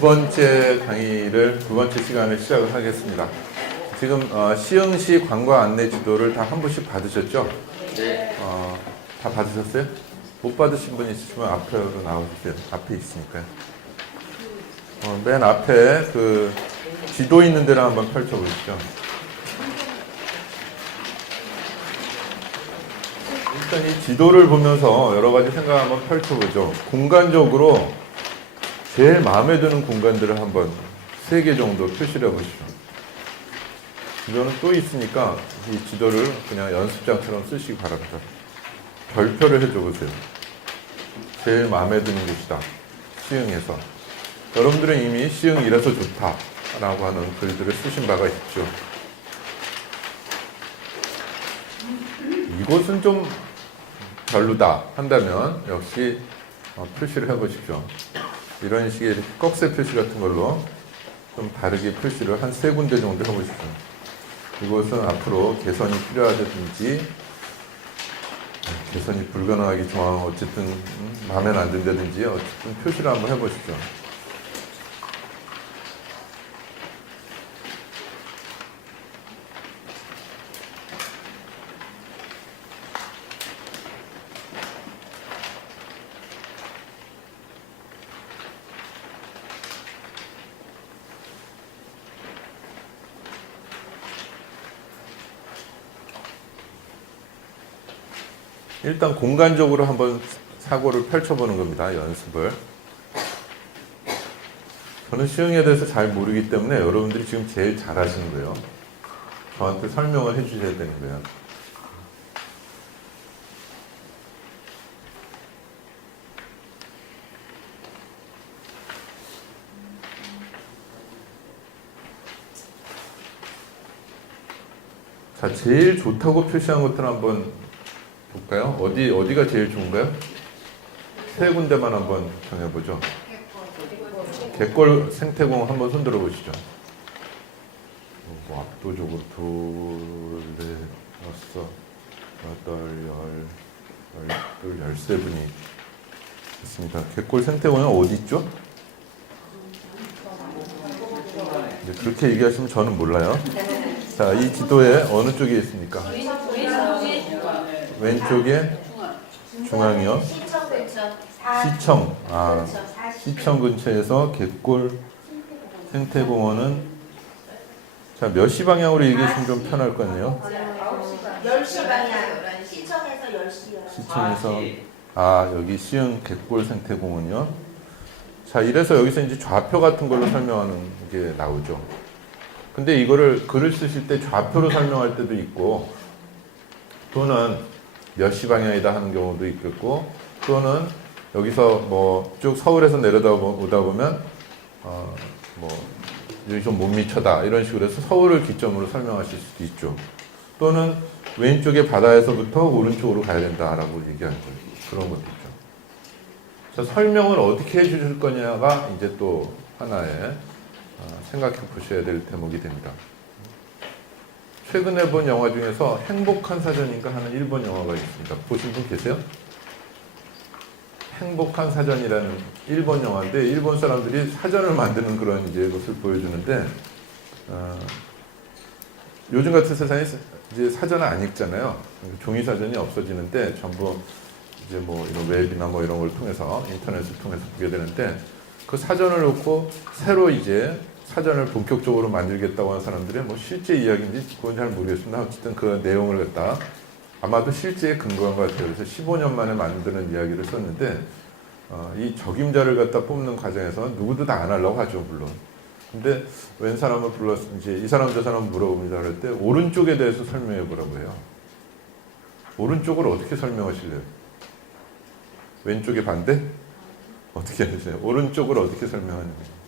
두 번째 강의를, 두 번째 시간을 시작을 하겠습니다. 지금 시흥시 관광 안내 지도를 다 한 분씩 받으셨죠? 네. 다 받으셨어요? 못 받으신 분 있으시면 앞으로 나오세요. 앞에 있으니까요. 맨 앞에 그 지도 있는 데를 한번 펼쳐보시죠. 일단 이 지도를 보면서 여러 가지 생각 한번 펼쳐보죠. 공간적으로 제일 마음에 드는 공간들을 한번 3개 정도 표시를 해보시죠. 지도는 또 있으니까 이 지도를 그냥 연습장처럼 쓰시기 바랍니다. 별표를 해줘보세요. 제일 마음에 드는 곳이다. 시흥에서. 여러분들은 이미 시흥 이래서 좋다 라고 하는 글들을 쓰신 바가 있죠. 이곳은 좀 별로다 한다면 역시 표시를 해보십시오. 이런 식의 꺽쇠 표시 같은 걸로 좀 다르게 표시를 한 3군데 정도 해보십시오. 이곳은 앞으로 개선이 필요하다든지 개선이 불가능하기 정황 어쨌든 마음에 안 든다든지 어쨌든 표시를 한번 해보십시오. 일단 공간적으로 한번 사고를 펼쳐보는 겁니다. 연습을. 저는 시흥에 대해서 잘 모르기 때문에 여러분들이 지금 제일 잘하시는 거예요. 저한테 설명을 해주셔야 되는 거예요. 자, 제일 좋다고 표시한 것들 한번 볼까요? 어디가 제일 좋은가요? 3군데만 한번 정해보죠. 갯골 생태공 한번 손들어 보시죠. 압도적으로 2, 4, 6, 8, 13분이 있습니다. 갯골 생태공은 어디 있죠? 그렇게 얘기하시면 저는 몰라요. 자, 이 지도에 어느 쪽에 있습니까? 왼쪽에 중앙이요. 시청. 시청 근처에서 갯골 생태공원은 자, 몇 시 방향으로 얘기하시면 좀 편할 것 같네요. 10시 방향. 시청에서 10시요. 시청에서 여기 시흥 갯골 생태공원이요. 자, 이래서 여기서 이제 좌표 같은 걸로 설명하는 게 나오죠. 근데 이거를 글을 쓰실 때 좌표로 설명할 때도 있고 또는 몇 시 방향이다 하는 경우도 있겠고 또는 여기서 뭐 쭉 서울에서 내려다 오다 보면 여기 좀 못 미쳐다 이런 식으로 해서 서울을 기점으로 설명하실 수도 있죠. 또는 왼쪽에 바다에서부터 오른쪽으로 가야 된다라고 얘기하는 거예요. 그런 것도 있죠. 자, 설명을 어떻게 해주실 거냐가 이제 또 하나의 생각해 보셔야 될 대목이 됩니다. 최근에 본 영화 중에서 행복한 사전인가 하는 일본 영화가 있습니다. 보신 분 계세요? 행복한 사전이라는 일본 영화인데 일본 사람들이 사전을 만드는 그런 이제 것을 보여주는데 요즘 같은 세상에 이제 사전을 안 읽잖아요. 종이 사전이 없어지는데 전부 이제 뭐 이런 웹이나 뭐 이런 걸 통해서 인터넷을 통해서 보게 되는데 그 사전을 놓고 새로 이제 사전을 본격적으로 만들겠다고 하는 사람들의 뭐 실제 이야기인지 그건 잘 모르겠습니다. 어쨌든 그 내용을 갖다 아마도 실제에 근거한 것 같아요. 그래서 15년 만에 만드는 이야기를 썼는데 이 적임자를 갖다 뽑는 과정에서 누구도 다 안 하려고 하죠, 물론. 근데 웬 사람을 불러서 이제 이 사람 저 사람 물어봅니다. 그럴 때 오른쪽에 대해서 설명해 보라고 해요. 오른쪽을 어떻게 설명하실래요? 왼쪽에 반대? 어떻게 하세요? 오른쪽을 어떻게 설명하냐고.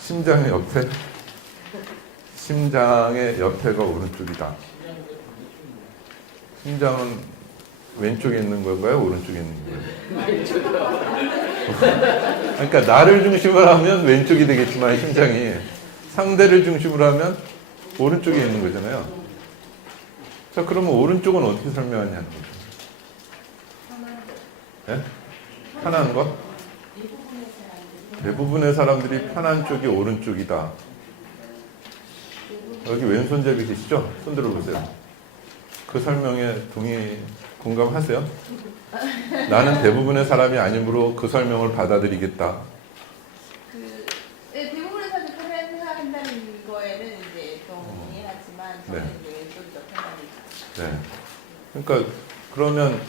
심장의 옆에? 심장의 옆에가 오른쪽이다. 심장은 왼쪽에 있는 건가요? 오른쪽에 있는 거예요? 그러니까 나를 중심으로 하면 왼쪽이 되겠지만 심장이 상대를 중심으로 하면 오른쪽에 있는 거잖아요. 자, 그러면 오른쪽은 어떻게 설명하냐는 거죠. 네? 편한 거? 대부분의 사람들이 편한 쪽이 오른쪽이다. 여기 왼손잡이 계시죠? 손 들어보세요. 그 설명에 공감하세요? 나는 대부분의 사람이 아니므로 그 설명을 받아들이겠다. 네, 대부분의 사람이 편한다는 거에는 이제 좀 이해하지만 저는 네. 이제 왼쪽이 더 편하니까. 네. 그러니까 그러면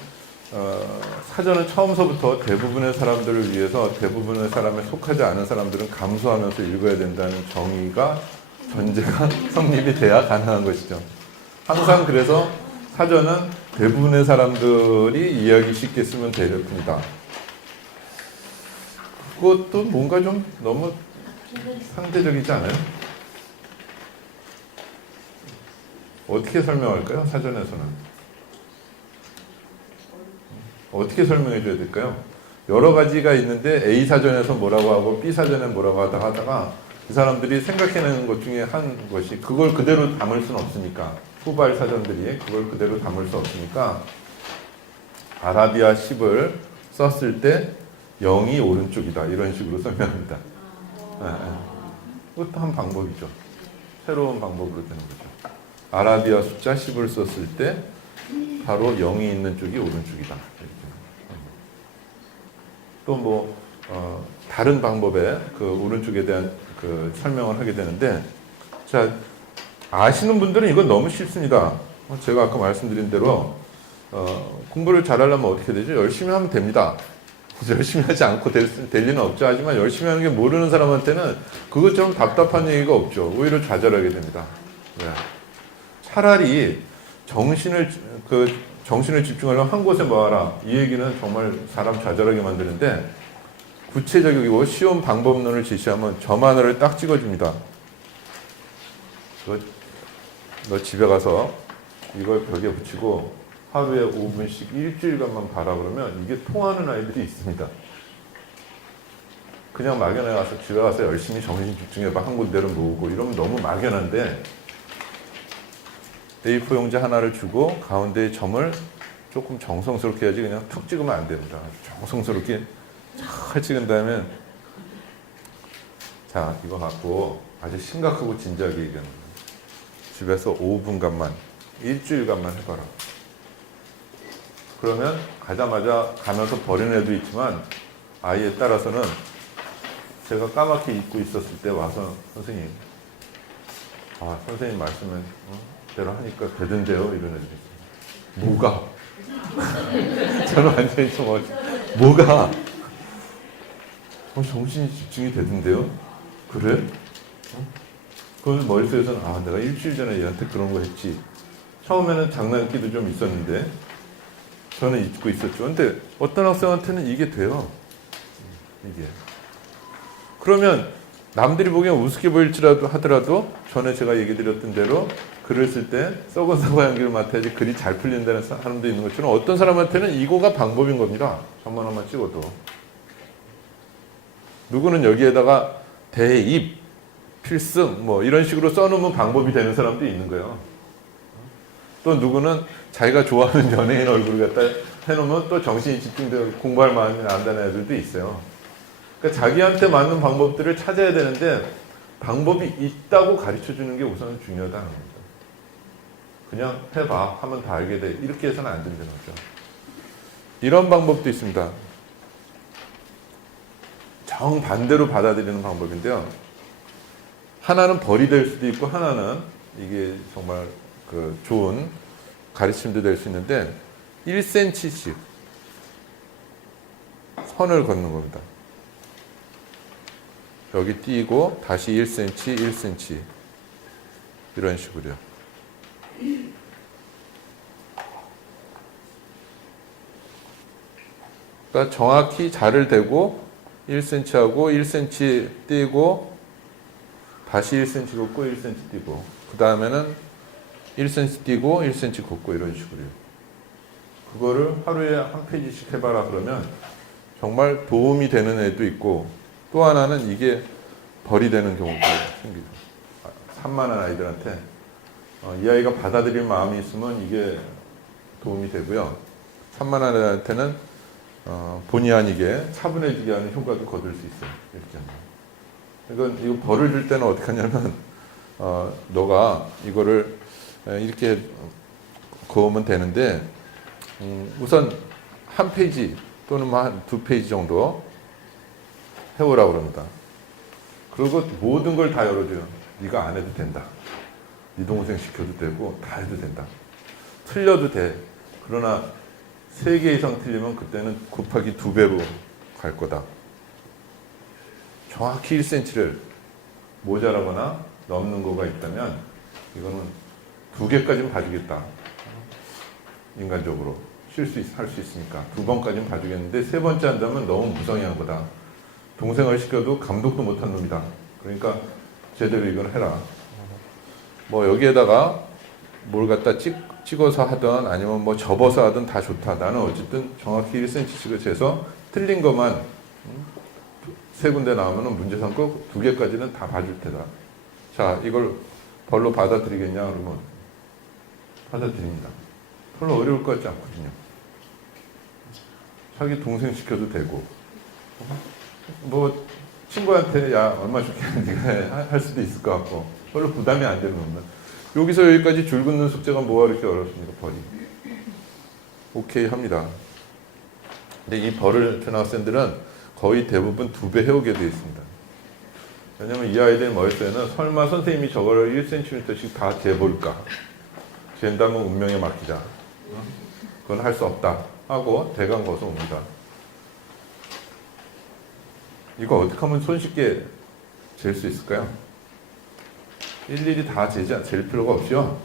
사전은 처음서부터 대부분의 사람들을 위해서 대부분의 사람에 속하지 않은 사람들은 감수하면서 읽어야 된다는 정의가 전제가 성립이 돼야 가능한 것이죠. 항상 그래서 사전은 대부분의 사람들이 이해하기 쉽게 쓰면 될 뿐이다. 그것도 뭔가 좀 너무 상대적이지 않아요? 어떻게 설명할까요? 사전에서는. 어떻게 설명해 줘야 될까요? 여러 가지가 있는데 A 사전에서 뭐라고 하고 B 사전에 뭐라고 하다가 이 사람들이 생각해내는 것 중에 한 것이 그걸 그대로 담을 수는 없으니까 후발 사전들이 그걸 그대로 담을 수 없으니까 아라비아 10을 썼을 때 0이 오른쪽이다 이런 식으로 설명합니다. 네, 네. 그것도 한 방법이죠. 새로운 방법으로 되는 거죠. 아라비아 숫자 10을 썼을 때 바로 0이 있는 쪽이 오른쪽이다. 또 뭐 다른 방법의 그 오른쪽에 대한 그 설명을 하게 되는데, 자 아시는 분들은 이건 너무 쉽습니다. 제가 아까 말씀드린 대로 공부를 잘하려면 어떻게 되죠? 열심히 하면 됩니다. 열심히 하지 않고 될 리는 없죠. 하지만 열심히 하는 게 모르는 사람한테는 그것처럼 답답한 얘기가 없죠. 오히려 좌절하게 됩니다. 네. 차라리 정신을 집중하려면 한 곳에 모아라. 이 얘기는 정말 사람 좌절하게 만드는데 구체적이고 쉬운 방법론을 제시하면 점 하나를 딱 찍어줍니다. 너 집에 가서 이걸 벽에 붙이고 하루에 5분씩 일주일간만 봐라 그러면 이게 통하는 아이들이 있습니다. 그냥 막연해 가서 집에 가서 열심히 정신 집중해봐 한 군데를 모으고 이러면 너무 막연한데 A4 용지 하나를 주고 가운데에 점을 조금 정성스럽게 해야지 그냥 툭 찍으면 안 됩니다. 정성스럽게 잘 찍은 다음에 자 이거 갖고 아주 심각하고 진지하게 얘기하는 거예요. 집에서 5분간만 일주일간만 해봐라. 그러면 가자마자 가면서 버리는 애도 있지만 아이에 따라서는 제가 까맣게 잊고 있었을 때 와서 선생님 선생님 말씀은 대로 하니까 되던데요 이런 애들이 있어요. 뭐가? 저는 완전히 좀 뭐가? 정신이 집중이 되던데요? 그래? 그건 머릿속에서는 내가 일주일 전에 얘한테 그런 거 했지. 처음에는 장난기도 좀 있었는데 저는 잊고 있었죠. 근데 어떤 학생한테는 이게 돼요. 이게. 그러면 남들이 보기엔 우습게 보일지라도 하더라도 전에 제가 얘기 드렸던 대로 글을 쓸 때 썩은 사과 향기를 맡아야지 글이 잘 풀린다는 사람도 있는 것처럼 어떤 사람한테는 이거가 방법인 겁니다. 점만 하나만 찍어도. 누구는 여기에다가 대입, 필승 뭐 이런 식으로 써놓으면 방법이 되는 사람도 있는 거예요. 또 누구는 자기가 좋아하는 연예인 얼굴을 갖다 해놓으면 또 정신이 집중되고 공부할 마음이 난다는 애들도 있어요. 그러니까 자기한테 맞는 방법들을 찾아야 되는데 방법이 있다고 가르쳐주는 게 우선 중요하다는 거죠. 그냥 해봐 하면 다 알게 돼. 이렇게 해서는 안 된다는 거죠. 이런 방법도 있습니다. 정반대로 받아들이는 방법인데요. 하나는 벌이 될 수도 있고 하나는 이게 정말 그 좋은 가르침도 될 수 있는데 1cm씩 선을 걷는 겁니다. 여기 띄고 다시 1cm, 1cm 이런 식으로요. 그러니까 정확히 자를 대고 1cm하고 1cm 띄고 다시 1cm 걷고 1cm 띄고 그 다음에는 1cm 띄고 1cm 걷고 이런 식으로요. 그거를 하루에 한 페이지씩 해봐라 그러면 정말 도움이 되는 애도 있고 또 하나는 이게 벌이 되는 경우도 생기죠. 산만한 아이들한테 이 아이가 받아들일 마음이 있으면 이게 도움이 되고요. 산만한 본의 아니게 차분해지게 하는 효과도 거둘 수 있어요. 이렇게 하면. 그러니까 이거 벌을 줄 때는 어떻게 하냐면 너가 이거를 이렇게 그으면 되는데 우선 한 페이지 또는 한 두 페이지 정도 해오라고 그럽니다. 그리고 모든 걸 다 열어줘요. 네가 안 해도 된다. 네 동생 시켜도 되고 다 해도 된다. 틀려도 돼. 그러나 3개 이상 틀리면 그때는 곱하기 2배로 갈 거다. 정확히 1cm를 모자라거나 넘는 거가 있다면 이거는 2개까지는 봐주겠다. 인간적으로 할 수 있으니까 2번까지는 봐주겠는데 3번째 한다면 너무 무성의한 거다. 동생을 시켜도 감독도 못한 놈이다. 그러니까 제대로 이걸 해라. 뭐 여기에다가 뭘 갖다 찍어서 하든 아니면 뭐 접어서 하든 다 좋다. 나는 어쨌든 정확히 1cm씩을 재서 틀린 것만 3군데 나오면 문제 삼고 2개까지는 다 봐줄 테다. 자, 이걸 벌로 받아들이겠냐 그러면 받아들입니다. 별로 어려울 것 같지 않거든요. 자기 동생 시켜도 되고 뭐 친구한테 야 얼마 줄게 네가 할 수도 있을 것 같고 별로 부담이 안 되는 겁니다. 여기서 여기까지 줄 긋는 숙제가 뭐가 이렇게 어렵습니까? 벌이. 오케이 합니다. 근데 이 벌을 준 학생들은 거의 대부분 2배 해오게 되어 있습니다. 왜냐면 이 아이들 머릿속에는 설마 선생님이 저거를 1cm씩 다 재볼까? 잰다면 운명에 맡기자. 그건 할 수 없다 하고 대강 거서 옵니다. 이거 어떻게 하면 손쉽게 잴 수 있을까요? 일일이 다 잴 필요가 없이요.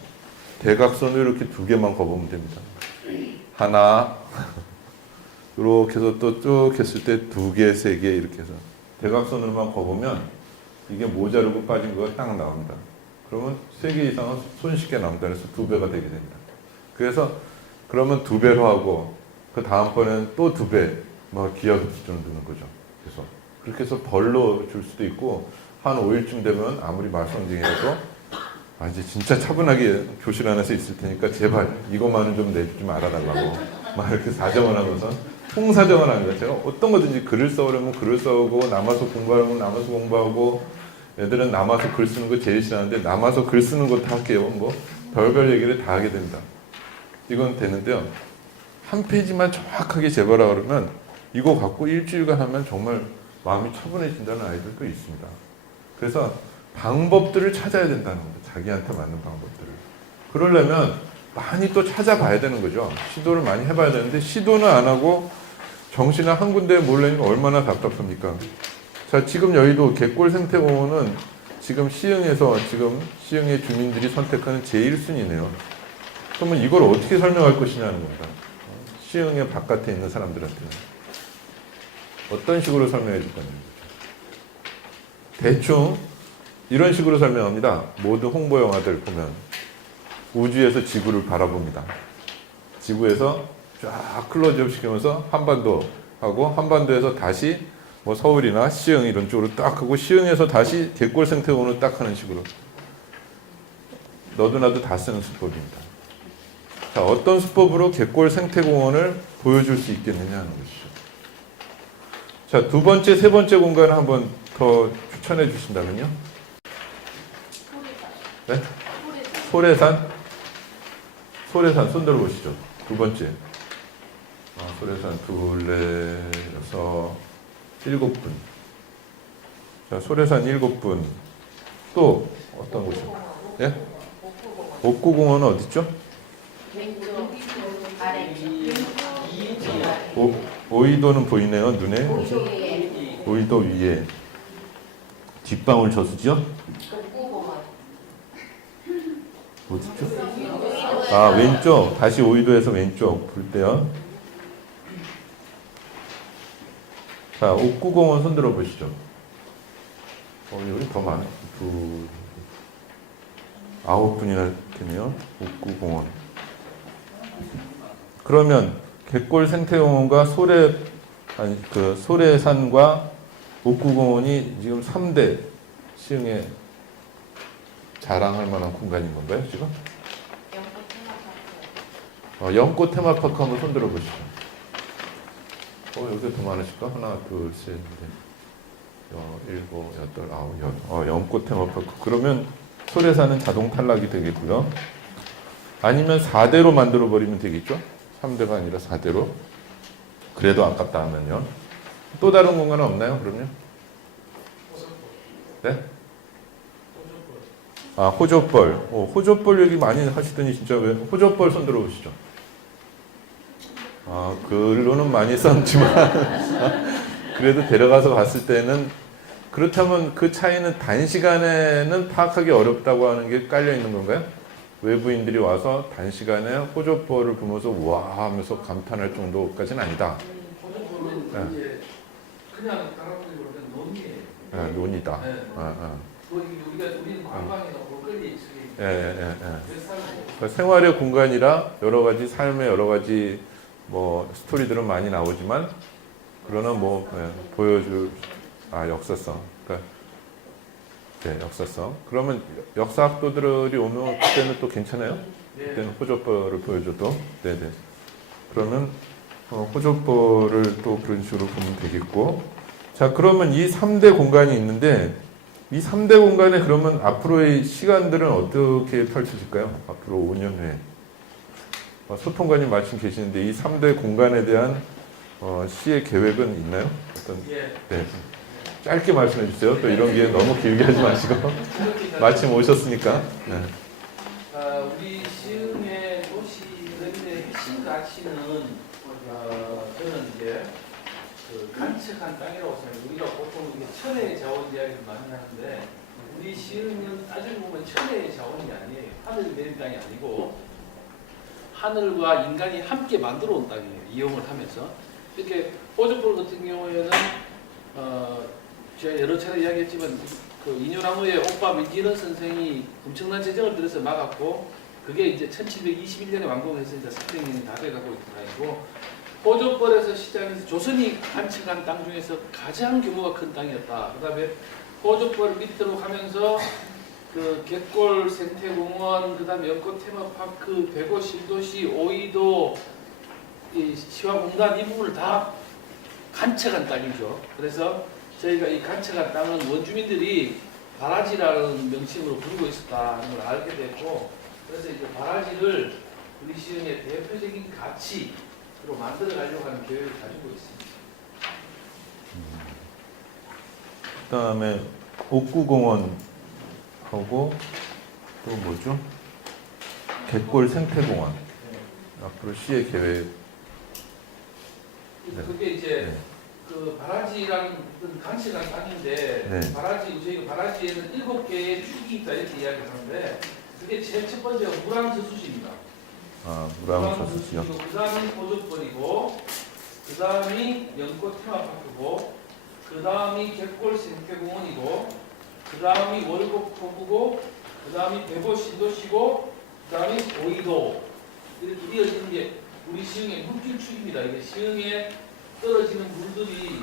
대각선으로 이렇게 2개만 거보면 됩니다. 하나 이렇게 해서 또 쭉 했을 때 2개, 3개 이렇게 해서 대각선으로만 거보면 이게 모자르고 빠진 거가 딱 나옵니다. 그러면 3개 이상은 손쉽게 나옵니다. 그래서 2배가 되게 됩니다. 그래서 그러면 2배로 하고 그 다음번에는 또 2배 뭐 기하급수적으로 넣는 거죠. 그래서 그렇게 해서 벌로 줄 수도 있고 한 5일쯤 되면 아무리 말썽쟁이라도 이제 진짜 차분하게 교실 안에서 있을 테니까 제발 이것만은 좀 내주지 말아달라고 막 이렇게 사정을 하면서 통사정을 합니다. 제가 어떤 거든지 글을 써오려면 글을 써오고 남아서 공부하려면 남아서 공부하고 애들은 남아서 글 쓰는 거 제일 싫어하는데 남아서 글 쓰는 거 다 할게요. 뭐 별별 얘기를 다 하게 됩니다. 이건 되는데요. 한 페이지만 정확하게 재봐라 그러면 이거 갖고 일주일간 하면 정말 마음이 차분해진다는 아이들도 있습니다. 그래서 방법들을 찾아야 된다는 겁니다. 자기한테 맞는 방법들을. 그러려면 많이 또 찾아봐야 되는 거죠. 시도를 많이 해봐야 되는데 시도는 안 하고 정신을 한 군데에 몰려있는 얼마나 답답합니까? 자, 지금 여의도 갯골 생태공원은 지금 시흥에서 지금 시흥의 주민들이 선택하는 제1순위네요. 그러면 이걸 어떻게 설명할 것이냐는 겁니다. 시흥의 바깥에 있는 사람들한테는. 어떤 식으로 설명해 줄 거냐는 거죠. 대충 이런 식으로 설명합니다. 모든 홍보 영화들 보면 우주에서 지구를 바라봅니다. 지구에서 쫙 클로즈업 시키면서 한반도 하고 한반도에서 다시 뭐 서울이나 시흥 이런 쪽으로 딱 하고 시흥에서 다시 갯골 생태공원을 딱 하는 식으로 너도 나도 다 쓰는 수법입니다. 자, 어떤 수법으로 갯골 생태공원을 보여줄 수 있겠느냐 하는 것이죠. 자, 2번째, 3번째 공간을 한번 더 추천해 주신다면요? 네? 소래산? 소래산 손 들어보시죠. 2번째. 소래산 2, 4, 6, 7분. 자, 소래산 7분. 또 어떤 곳이요? 예? 옥구공원은 어디죠? 오이도는 보이네요, 눈에. 오이도 위에. 뒷방울 저수지요? 어디죠? 아, 왼쪽. 다시 오이도에서 왼쪽 볼 때요. 자, 옥구공원 손들어 보시죠. 여기 더 많아요. 9분이나 되네요. 옥구공원. 그러면 갯골 생태공원과 소래산과 옥구공원이 지금 3대 시흥에 자랑할 만한 공간인 건가요, 지금? 연꽃 테마파크. 연꽃 테마파크 한번 손들어 보시죠. 여기서 더 많으실까? 하나, 둘, 셋, 넷, 일곱, 여덟, 아홉, 연꽃 테마파크. 그러면 소래사는 자동 탈락이 되겠고요. 아니면 4대로 만들어 버리면 되겠죠? 3대가 아니라 4대로. 그래도 아깝다 하면요. 또 다른 공간은 없나요, 그럼요? 네? 호접벌. 호접벌 얘기 많이 하시더니 진짜 왜 호접벌 손 들어보시죠. 글로는 많이 썼지만 그래도 데려가서 봤을 때는 그렇다면 그 차이는 단시간에는 파악하기 어렵다고 하는 게 깔려 있는 건가요? 외부인들이 와서 단시간에 호접벌을 보면서 와 하면서 감탄할 정도까지는 아니다. 호접벌은 네. 이제 그냥 따라보기보다는 논이에요. 논이다. 네. 우리는 관광이나 볼거리 그러니까 생활의 공간이라 여러 가지 삶의 여러 가지 뭐 스토리들은 많이 나오지만 그러나 보여줄 역사성. 그러니까 역사성. 그러면 역사학도들이 오면 그때는 또 괜찮아요? 그때는 호접벌을 보여줘도. 네네. 그러면 호접벌을 또 그런 식으로 보면 되겠고. 자, 그러면 이 3대 공간이 있는데 이 3대 공간에 그러면 앞으로의 시간들은 어떻게 펼쳐질까요? 앞으로 5년 후에. 소통관님 말씀 계시는데 이 3대 공간에 대한 시의 계획은 있나요? 네. 짧게 말씀해 주세요. 또 이런 게 너무 길게 하지 마시고 마침 오셨으니까. 네. 우리 시흥의 도시들의 핵심 가치는 저는 이제 간척한 땅이라고 생각해요. 우리가 보통 천혜의 자원 이야기를 많이 하는데 우리 시흥은 따지고 보면 천혜의 자원이 아니에요. 하늘이 내린 땅이 아니고 하늘과 인간이 함께 만들어 온 땅이에요. 이용을 하면서 이렇게 호접벌 같은 경우에는 제가 여러 차례 이야기했지만 그 인효나무의 오빠 민진원 선생이 엄청난 재정을 들여서 막았고 그게 이제 1721년에 완공했으니까 300년이 다 돼가고 있는 땅이고 호접벌에서 시작해서 조선이 간척한 땅 중에서 가장 규모가 큰 땅이었다. 그 다음에 호접벌 밑으로 가면서 그 갯골 생태공원, 그 다음에 연꽃 테마파크, 대구 신도시, 오이도, 이 시화공단 이 부분을 다 간척한 땅이죠. 그래서 저희가 이 간척한 땅은 원주민들이 바라지라는 명칭으로 부르고 있었다는 걸 알게 됐고, 그래서 이제 바라지를 우리 시흥의 대표적인 가치로 만들어 가려고 하는 계획을 가지고 있습니다. 그다음에 옥구공원하고 또 뭐죠? 갯골 생태공원. 앞으로 시의 계획. 그게 이제 그 바라지라는 간척한 땅인데 저희가 바라지에는 7개의 축이 있다 이렇게 이야기하는데 그게 제일 첫 번째가 무랑저수지입니다. 무랑저수지요. 그 다음이 호접벌이고 그 다음이 연꽃 테마파크고 그 다음이 갯골 생태공원이고 그 다음이 월곡 토부고 그 다음이 대구 신도시고 그 다음이 오이도 이렇게 이어지는 게 우리 시흥의 물길축입니다. 이게 시흥에 떨어지는 물들이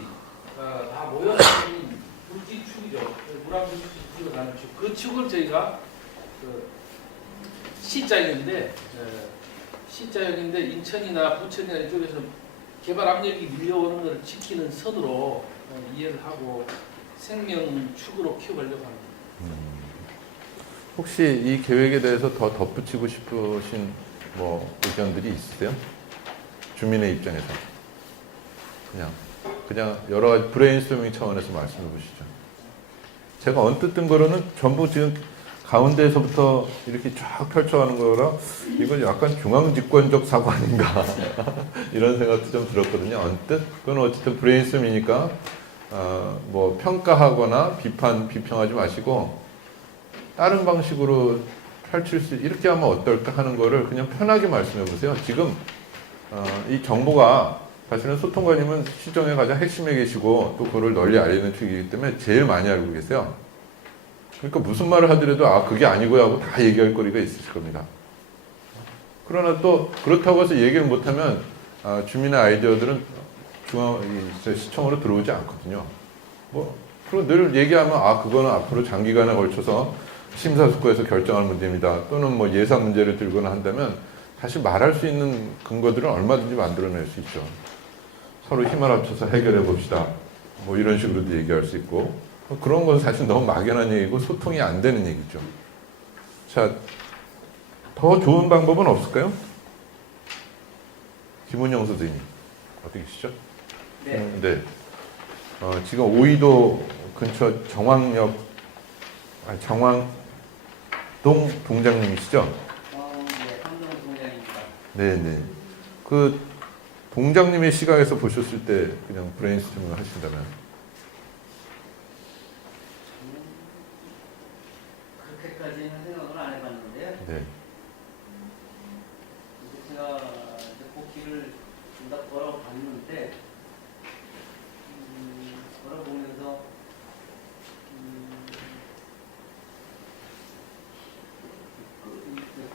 다 모여있는 물길축이죠. 무랑저수지로 나는 축. 그 축을 저희가 C자역인데 C자역인데 인천이나 부천이나 이쪽에서 개발 압력이 밀려오는 것을 지키는 선으로 이해를 하고 생명축으로 키워가려고 합니다. 혹시 이 계획에 대해서 더 덧붙이고 싶으신 의견들이 있으세요? 주민의 입장에서 그냥 여러 가지 브레인스토밍 차원에서 말씀해 보시죠. 제가 언뜻 든 거로는 전부 지금 가운데에서부터 이렇게 쫙 펼쳐가는 거라 이건 약간 중앙집권적 사고 아닌가 이런 생각도 좀 들었거든요. 언뜻 그건 어쨌든 브레인스토밍이니까 평가하거나 비평하지 마시고 다른 방식으로 펼칠 수 이렇게 하면 어떨까 하는 거를 그냥 편하게 말씀해 보세요. 지금 이 정보가 사실은 소통관님은 시정에 가장 핵심에 계시고 또 그걸 널리 알리는 축이기 때문에 제일 많이 알고 계세요. 그러니까 무슨 말을 하더라도 그게 아니고요 하고 다 얘기할 거리가 있으실 겁니다. 그러나 또 그렇다고 해서 얘기를 못하면 주민의 아이디어들은 시청으로 들어오지 않거든요. 그리고 늘 얘기하면 그거는 앞으로 장기간에 걸쳐서 심사숙고해서 결정할 문제입니다. 또는 뭐 예산 문제를 들거나 한다면 사실 말할 수 있는 근거들은 얼마든지 만들어낼 수 있죠. 서로 힘을 합쳐서 해결해 봅시다. 뭐 이런 식으로도 얘기할 수 있고 그런 건 사실 너무 막연한 얘기고 소통이 안 되는 얘기죠. 자, 더 좋은 방법은 없을까요? 김은영 선생님 어떻게 계시죠? 네. 네. 지금 오이도 근처 정왕동 동장님이시죠? 네, 황정은 동장입니다. 네네. 그 동장님의 시각에서 보셨을 때 그냥 브레인스토밍을 하신다면 그렇게까지는 생각을 안 해봤는데요. 네. 이제 제가 이제 복귀를 다 걸어봤는데, 걸어보면서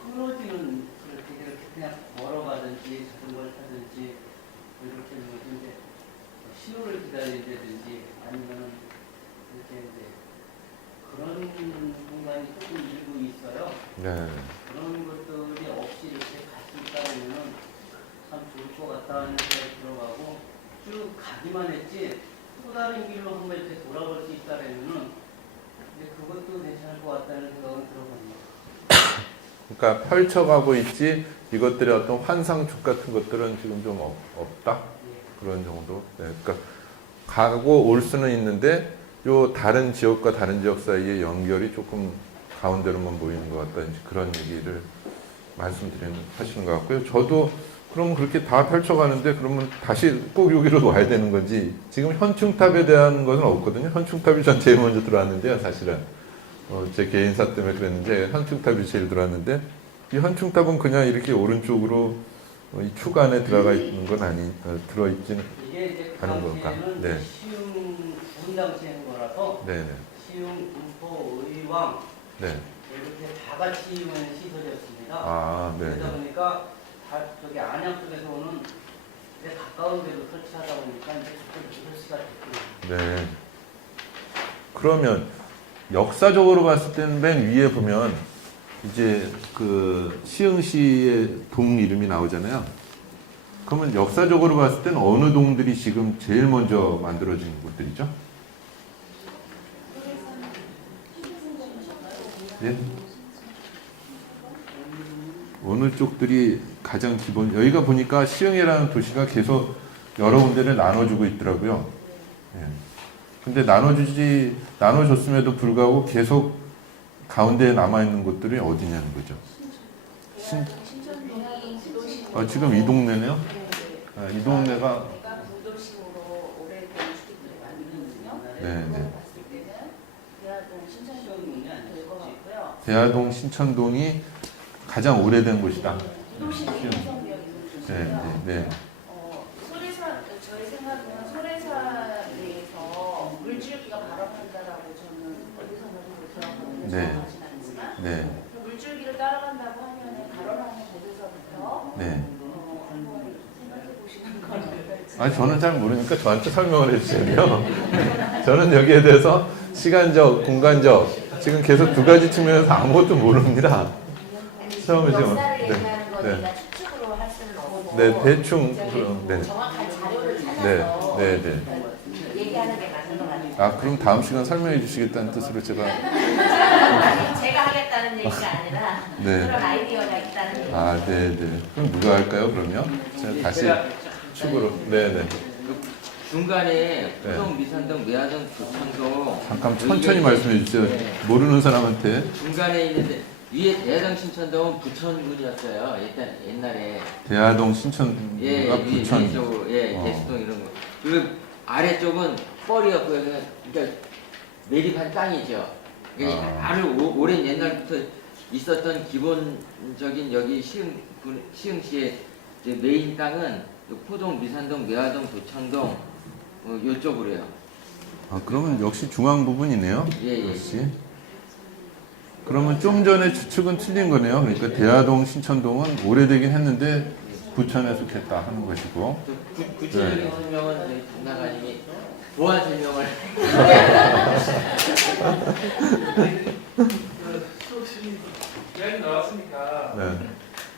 끊어지는 그렇게 그냥 걸어가든지 자전거를 타든지 이렇게 이제 신호를 기다린다든지 아니면 이렇게 이제 그런 공간이 조금 일부 있어요. 네. 그런 것들이 없이 이렇게 갈 수 있다면 참 좋을 것 같다는 생각이 들어가고 쭉 가기만 했지 또 다른 길로 한번 이렇게 돌아볼 수 있다면은 이제 그것도 괜찮을 것 같다는 생각은 들어봅니다. 그러니까 펼쳐가고 있지 이것들의 어떤 환상촉 같은 것들은 지금 좀 없다 그런 정도. 네. 그러니까 가고 올 수는 있는데 요 다른 지역과 다른 지역 사이의 연결이 조금 가운데로만 보이는 것 같다 이제 그런 얘기를 하시는 것 같고요. 저도 그럼 그렇게 다 펼쳐가는데 그러면 다시 꼭 여기로 와야 되는 건지 지금 현충탑에 대한 것은 없거든요. 현충탑이 전 제일 먼저 들어왔는데요. 사실은 제 개인사 때문에 그랬는데 현충탑이 제일 들어왔는데 이 현충탑은 그냥 이렇게 오른쪽으로 이 축 안에 들어가 있는 건 들어있지는 이게 이제 그 하는 건가? 당시에는 네. 시흥 좋은 당시에 한 거라서 네네. 시흥, 군포, 의왕 네. 이렇게 다 같이 있는 시설이었습니다. 아, 네. 그러다 보니까 다 저기 안양 쪽에서 오는 이제 가까운 데로 설치하다 보니까 이제 조금 설치가 됐고요. 네. 그러면 역사적으로 봤을 때는 맨 위에 보면 이제 그 시흥시의 동 이름이 나오잖아요. 그러면 역사적으로 봤을 때는 어느 동들이 지금 제일 먼저 만들어진 곳들이죠? 예? 어느 쪽들이 가장 기본, 여기가 보니까 시흥이라는 도시가 계속 여러 군데를 나눠주고 있더라고요. 예. 근데 나눠줬음에도 불구하고 계속 가운데에 남아있는 곳들이 어디냐는 거죠. 지금 이 동네네요? 이 동네가. 구도식으로 오래된 주택들이 많거든요. 네, 네. 봤을 때는 대화동 신천동이 될것 같고요. 대하동 신천동이 가장 오래된 곳이다. 구도식이 시흥. 형성되어 있는 곳이고요. 네, 네, 네. 소래산, 저희 생각은 소래산에서 물줄기가 발업한다라고 저는 어디서는 들었거든요. 네. 정확하진 않지만 네. 그 물줄기를 따라간다고 하면 발업하는 곳에서부터 네. 한번 생각해 보시는 건 어떨지. 아니, 저는 잘 모르니까 저한테 설명을 해주세요. 저는 여기에 대해서 시간적, 공간적, 지금 계속 두 가지 측면에서 아무것도 모릅니다. 처음에 지금. 역사를 네. 얘기하는 거 네. 내가 추측으로 할 수는 없고 네, 대충. 저기 네. 정확한 자료를 찾아서 네, 네, 네. 얘기하는 게 맞는 것 같아요. 아, 그럼 다음 시간 설명해 주시겠다는 뜻으로 제가. 아니, 제가 하겠다는 얘기가 아니라 네. 그런 아이디어가 있다는 얘기. 아, 네, 네. 그럼 누가 할까요, 그러면? 제가 다시 축으로. 네, 네. 중간에 포동, 미산동, 매화동, 조창동 잠깐 천천히 말씀해 주세요. 모르는 사람한테. 중간에 있는데 위에 대하동 신천동은 부천군이었어요. 일단 옛날에 대하동 신천가 위에 부천. 쪽으로 대수동 이런 거. 그리고 아래쪽은 뻘이었고요. 그러니까 매립한 땅이죠. 아주 오랜 옛날부터 있었던 기본적인 여기 시흥시의 이제 메인 땅은 요 포동, 미산동, 매화동, 도창동 요쪽으로요. 아, 그러면 역시 중앙 부분이네요. 예. 역시. 그러면 좀 전에 추측은 틀린 거네요. 그러니까 대하동, 신천동은 오래되긴 했는데 부천에 속했다 하는 것이고. 구체적인 설명은 저희 담당관님이 보완 설명을 왔으니까 네.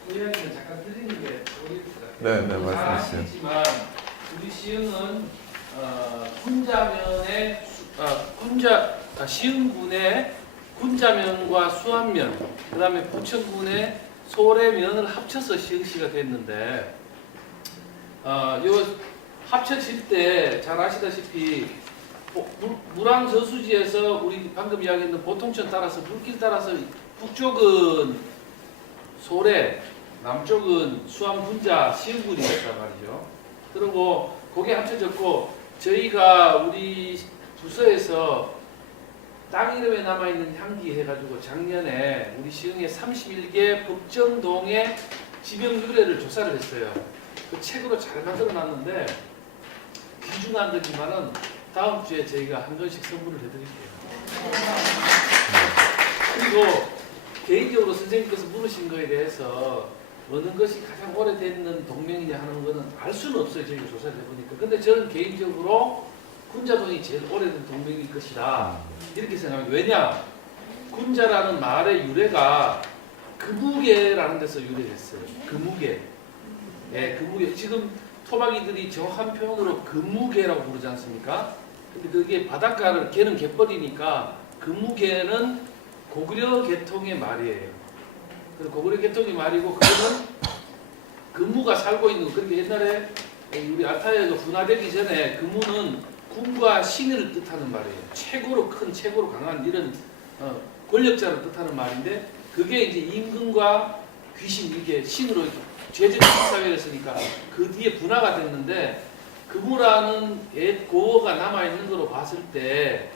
그 이야기는 잠깐 드리는 게 좋을 것 같아요. 네, 네, 잘 말씀하세요. 아시겠지만 우리 시흥은 군자면의 시흥군의 군자면과 수안면, 그다음에 부천군의 소래면을 합쳐서 시흥시가 됐는데 요 합쳐질 때 잘 아시다시피 물왕 저수지에서 우리 방금 이야기했던 보통천 따라서 물길 따라서 북쪽은 소래, 남쪽은 수안 군자 시흥군이었단 말이죠. 그리고 그게 합쳐졌고 저희가 우리 부서에서 땅 이름에 남아있는 향기 해가지고 작년에 우리 시흥의 31개 법정동의 지명 유래를 조사를 했어요. 그 책으로 잘 만들어놨는데 귀중한 거지만은 다음 주에 저희가 한 권씩 선물을 해드릴게요. 그리고 개인적으로 선생님께서 물으신 거에 대해서 어느 것이 가장 오래된 동맹이냐 하는 거는 알 수는 없어요. 저희가 조사를 해보니까. 근데 저는 개인적으로 군자동이 제일 오래된 동맹일 것이다. 이렇게 생각합니다. 왜냐? 군자라는 말의 유래가 금우개라는 데서 유래했어요. 금우개. 예, 금우개. 지금 토박이들이 정확한 표현으로 금우개라고 부르지 않습니까? 근데 그게 바닷가를, 개는 갯벌이니까 금우개는 고구려 계통의 말이에요. 그리고 고구려 계통의 말이고 그거는 금우가 살고 있는 거. 그러니까 옛날에 우리 알타이아가 분화되기 전에 금우는 군과 신을 뜻하는 말이에요. 최고로 큰, 최고로 강한 이런 권력자를 뜻하는 말인데 그게 이제 임금과 귀신 이게 신으로 죄적 사회였으니까 그 뒤에 분화가 됐는데 금우라는 옛 고어가 남아 있는 거로 봤을 때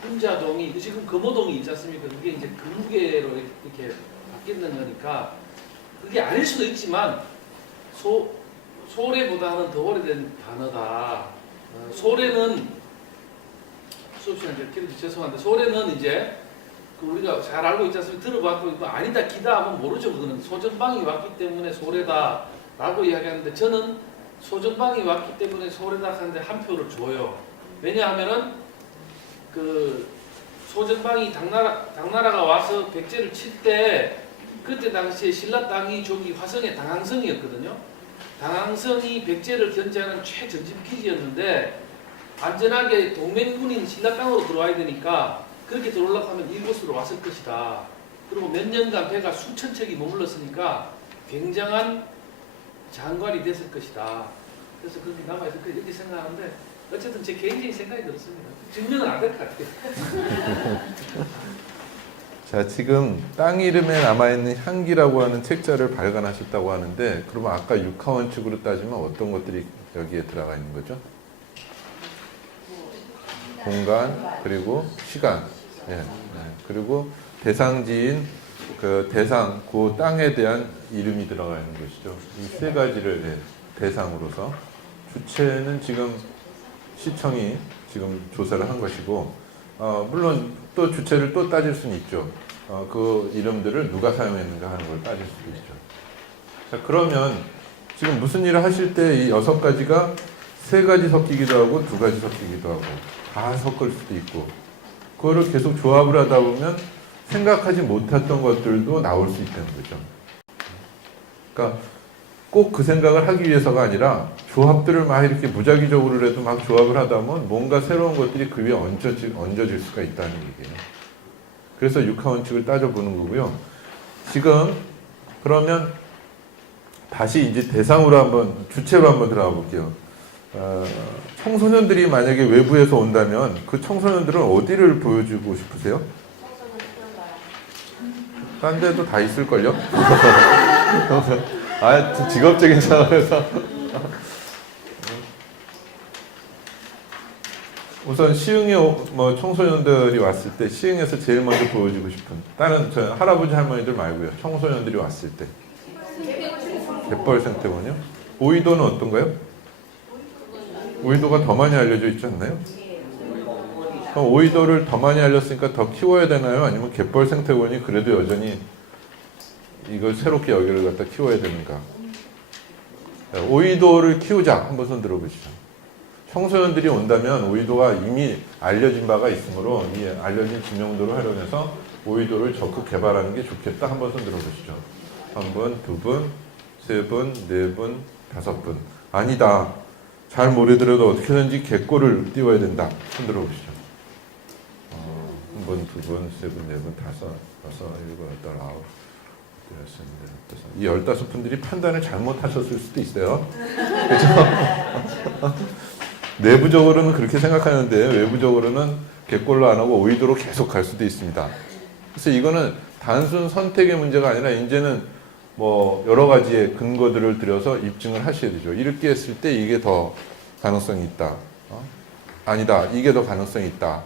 군자동이 지금 금호동이 있지 않습니까? 그게 이제 금우계로 이렇게 바뀌는 거니까 그게 아닐 수도 있지만 소래보다는 더 오래된 단어다. 소래는 수업 시간 제가 죄송한데 소래는 이제 그 우리가 잘 알고 있지 않습니까? 들어봤고 아니다 기다 하면 모르죠. 그거는 소전방이 왔기 때문에 소래다라고 이야기하는데 저는 소전방이 왔기 때문에 소래다 하는데 한 표를 줘요. 왜냐하면은 그 소전방이 당나라가 와서 백제를 칠 때 그때 당시에 신라 땅이 저기 화성의 당항성이었거든요. 당항성이 백제를 견제하는 최전집 기지였는데 안전하게 동맹군인 신라 땅으로 들어와야 되니까 그렇게 들어오려고 하면 이곳으로 왔을 것이다. 그리고 몇 년간 배가 수천 척이 머물렀으니까 굉장한 장관이 됐을 것이다. 그래서 그렇게 남아있을 거예요. 이렇게 생각하는데 어쨌든 제 개인적인 생각이 들었습니다. 증명은 안 될 것 같아요. 자, 지금 땅 이름에 남아있는 향기라고 하는 책자를 발간하셨다고 하는데 그러면 아까 육하원칙으로 따지면 어떤 것들이 여기에 들어가 있는 거죠? 공간 그리고 시간, 예, 예. 그리고 대상지인 그 대상, 그 땅에 대한 이름이 들어가 있는 것이죠. 이 세 가지를 대상으로서 주체는 지금 시청이 지금 조사를 한 것이고, 물론 또 주체를 또 따질 수는 있죠. 그 이름들을 누가 사용했는가 하는 걸 따질 수도 있죠. 자, 그러면 지금 무슨 일을 하실 때 이 6가지가 3가지 섞이기도 하고 2가지 섞이기도 하고 다 섞을 수도 있고 그거를 계속 조합을 하다 보면 생각하지 못했던 것들도 나올 수 있다는 거죠. 그러니까 꼭 그 생각을 하기 위해서가 아니라 조합들을 막 이렇게 무작위적으로라도 막 조합을 하다 보면 뭔가 새로운 것들이 그 위에 얹어질 수가 있다는 얘기예요. 그래서 육하원칙을 따져보는 거고요. 지금 그러면 다시 이제 대상으로 한번 주체로 한번 들어가 볼게요. 청소년들이 만약에 외부에서 온다면 그 청소년들은 어디를 보여주고 싶으세요? 딴 데도 다 있을걸요? 직업적인 차원에서 우선 시흥에 뭐 청소년들이 왔을 때 시흥에서 제일 먼저 보여주고 싶은 다른 저 할아버지 할머니들 말고요. 청소년들이 왔을 때 갯벌 생태원이요? 오이도는 어떤가요? 오이도가 더 많이 알려져 있지 않나요? 그럼 오이도를 더 많이 알렸으니까 더 키워야 되나요? 아니면 갯벌 생태원이 그래도 여전히 이걸 새롭게 여기를 갖다 키워야 되는가? 오이도를 키우자. 한번 손 들어보시죠. 청소년들이 온다면 오이도가 이미 알려진 바가 있으므로 이 알려진 지명도를 활용해서 오이도를 적극 개발하는 게 좋겠다. 한번 손 들어보시죠. 한 분, 두 분, 세 분, 네 분, 다섯 분. 아니다. 잘 모르더라도 어떻게든지 개꼴을 띄워야 된다. 손 들어보시죠. 한 분, 두 분, 세 분, 네 분, 다섯, 여섯, 일곱, 여덟, 아홉, 여섯, 일곱, 여덟. 이 15분들이 판단을 잘못하셨을 수도 있어요. 그렇죠? 내부적으로는 그렇게 생각하는데 외부적으로는 개꼴로 안 하고 오이도로 계속 갈 수도 있습니다. 그래서 이거는 단순 선택의 문제가 아니라 이제는 뭐 여러 가지의 근거들을 들여서 입증을 하셔야 되죠. 이렇게 했을 때 이게 더 가능성이 있다. 아니다. 이게 더 가능성이 있다.